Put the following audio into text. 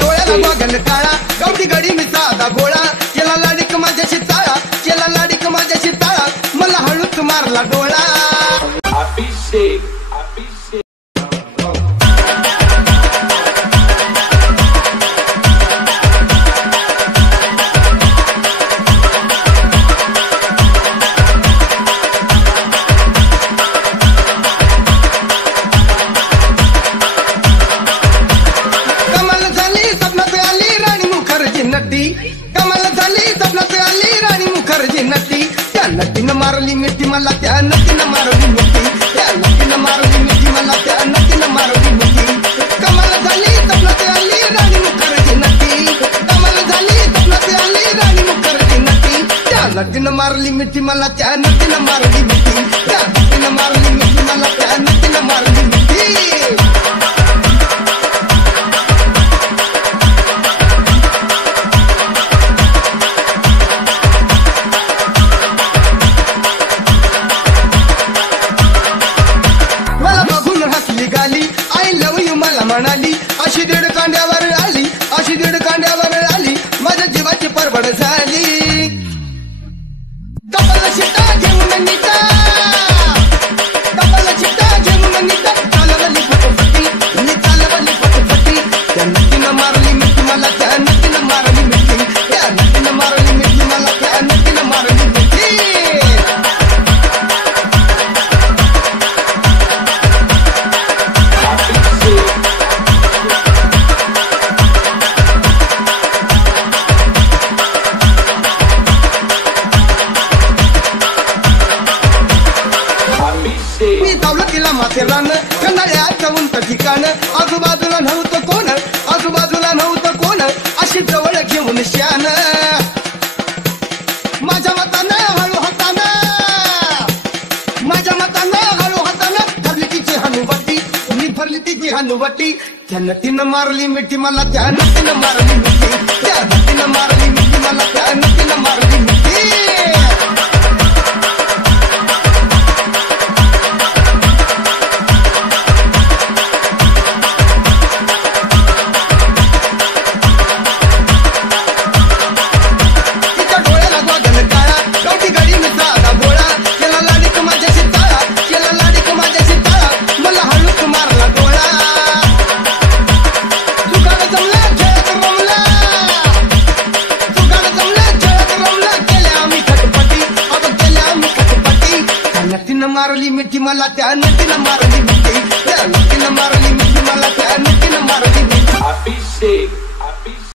डोळ्याला बघल काळा गावठी गडी मी साधा गोळा केला लाडीक माझ्याशी ताळा केला लाडीक माझ्याशी ताळा मला हळूच मारला डोळा अभिषेक कमाल झाली स्वप्नात आली राणी मुखर्जी नटी त्या नटीनं मारली मिठी मला त्या नटीनं मारली मिठी त्या नटीनं मारली मिठी मला त्या नटीनं मारली मिठी कमाल झाली स्वप्नात आली राणी मुखर्जी नटी कमाल झाली स्वप्नात आली राणी मुखर्जी नटी त्या नटीनं मारली मिठी मला त्या नटीनं मारली मिठी त्या नटीनं मारली मिठी मला त्या नटीनं मारली मिठी म्हणाली अशी दीड कांड्यावर आली अशी दीड कांड्यावर आली माझ्या जीवाची परबड झाली डबल शिटा घेऊन नीता डबल शिटा घेऊन नीता चालवली फटफटी मी चालवली फटफटी त्या नटीनं मारली मिठी मला त्या नटीनं मारली मिठी त्या नटीनं मारली मिठी मला त्या नटीनं मारली मिठी मी धावलं तिला माथेरान कंडाळ्याच्या उंच ठिकाण आजूबाजूला नव्हतं कोण आजूबाजूला नव्हतं कोण अशी जवळ घेऊन श्यान माझ्या मतानं हळू हातानं माझ्या मतानं हळू हातानं धरली तिची हनुवटी मी धरली तिची हनुवटी त्या नटीनं मारली मिठी मला त्या नटीनं मारली मिठी त्या नटीनं मारली मिठी मला त्या नटीनं मारली मिठी मारली मिठी मला त्या नटीनं मारली मिठी त्या नटीनं मारली मिठी मला त्या नटीनं मारली मिठी अभिषेक